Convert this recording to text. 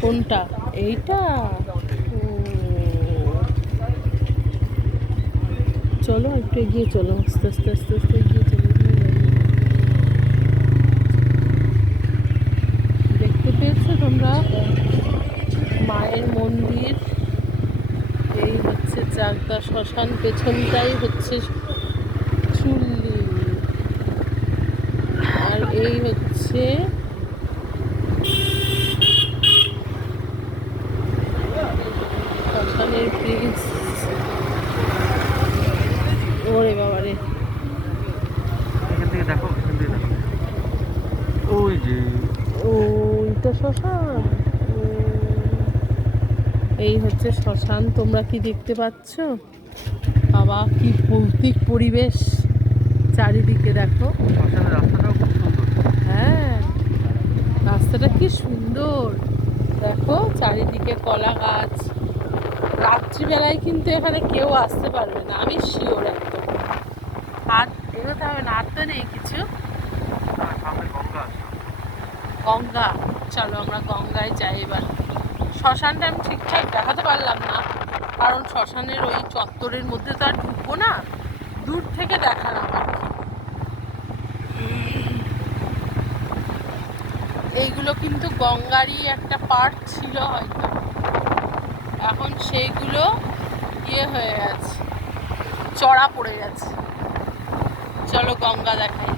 কোনটা? এইটা? ও, চলো একটু এগিয়ে চলো, আস্তে আস্তে আস্তে আস্তে এগিয়ে চলো। দেখতে পেয়েছো তোমরা মায়ের মন্দির? এই হচ্ছে চাকদা শ্মশান, পেছনটাই হচ্ছে চুল্লি, আর এই হচ্ছে শ্মশানের ব্রিজ। ওরে বাবারে, এখান থেকে দেখো, এখান থেকে দেখো, ওই যে ওইটা শ্মশান। ও, এই হচ্ছে শ্মশান। তোমরা কি দেখতে পাচ্ছ? বাবা কি ভৌতিক পরিবেশ চারিদিকে, দেখো। শ্মশানের রাস্তাটাও খুব সুন্দর। হ্যাঁ, রাস্তাটা কি সুন্দর, দেখো চারিদিকে কলা গাছ। রাত্রিবেলায় কিন্তু এখানে কেউ আসতে পারবে না, আমি শিওর একদম। হাত এগোতে হবে না, আর তো নেই কিছু। সামনে গঙ্গা আছে। গঙ্গা, চলো আমরা গঙ্গায় যাই এবার। শ্মশানটা আমি ঠিকঠাক দেখাতে পারলাম না, কারণ শ্মশানের ওই চত্বরের মধ্যে তো আর ঢুকবো না, দূর থেকে দেখালাম আর কি। এইগুলো কিন্তু গঙ্গারই একটা পার্ট ছিল হয়তো, এখন সেইগুলো ইয়ে হয়ে গেছে, চড়া পড়ে গেছে। চলো গঙ্গা দেখাই।